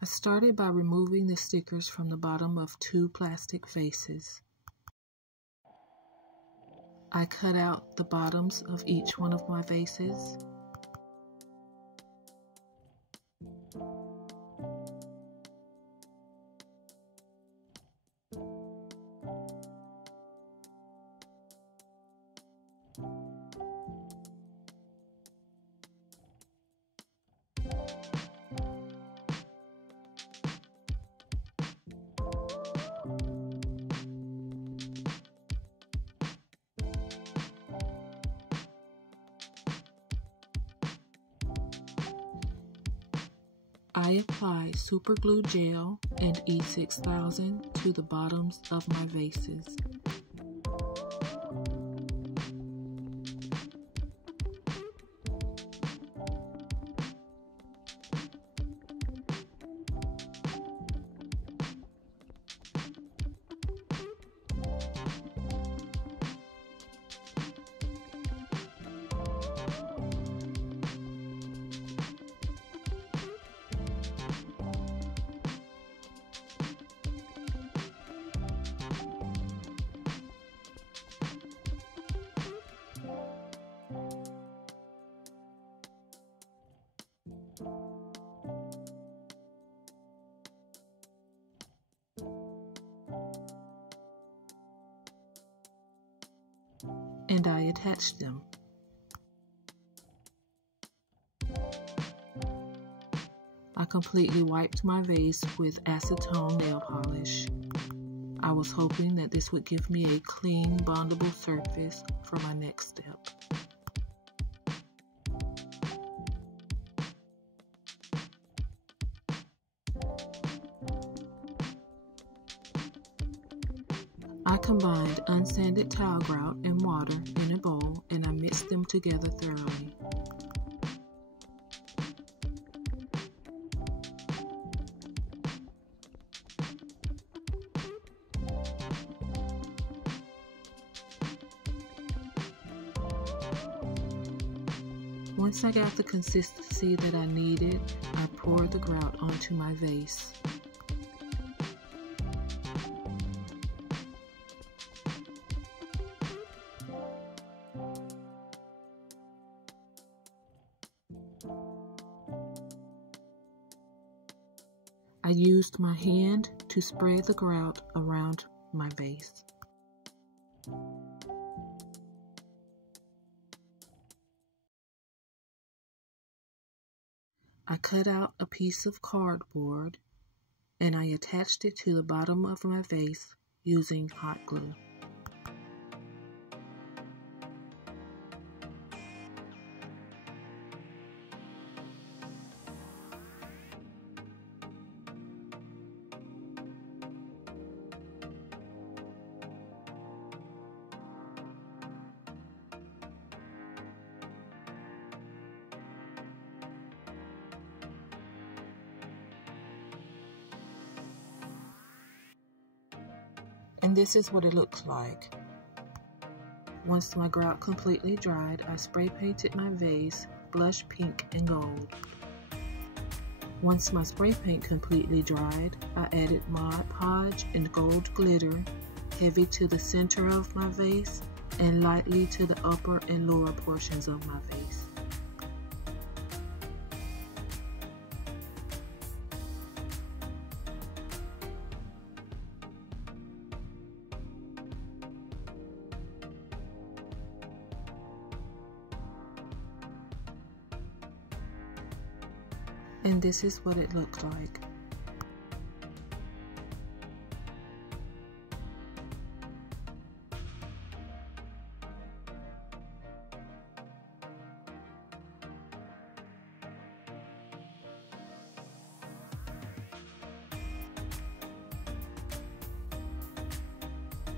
I started by removing the stickers from the bottom of 2 plastic vases. I cut out the bottoms of each one of my vases. I apply super glue gel and E6000 to the bottoms of my vases. And I attached them. I completely wiped my vase with acetone nail polish. I was hoping that this would give me a clean, bondable surface for my next step. I combined unsanded tile grout and water in a bowl, and I mixed them together thoroughly. Once I got the consistency that I needed, I poured the grout onto my vase. I used my hand to spread the grout around my vase. I cut out a piece of cardboard and I attached it to the bottom of my vase using hot glue. And this is what it looks like. Once my grout completely dried, I spray painted my vase blush pink and gold. Once my spray paint completely dried, I added Mod Podge and gold glitter, heavy to the center of my vase and lightly to the upper and lower portions of my vase. And this is what it looked like.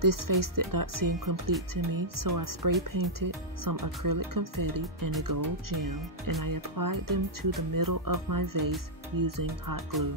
This vase did not seem complete to me, so I spray painted some acrylic confetti and a gold gem, and I applied them to the middle of my vase using hot glue.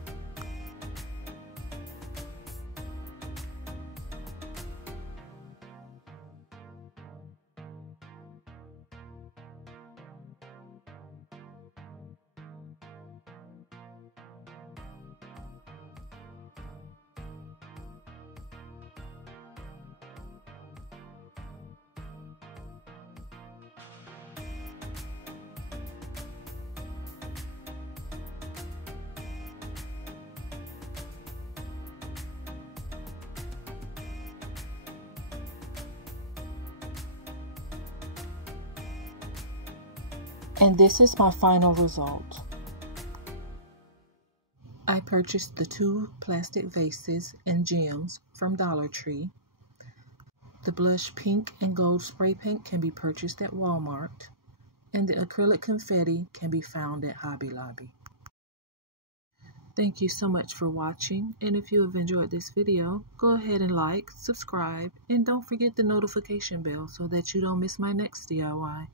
And this is my final result. I purchased the 2 plastic vases and gems from Dollar Tree. The blush pink and gold spray paint can be purchased at Walmart, and the acrylic confetti can be found at Hobby Lobby. Thank you so much for watching, and if you have enjoyed this video, go ahead and like, subscribe, and don't forget the notification bell so that you don't miss my next DIY.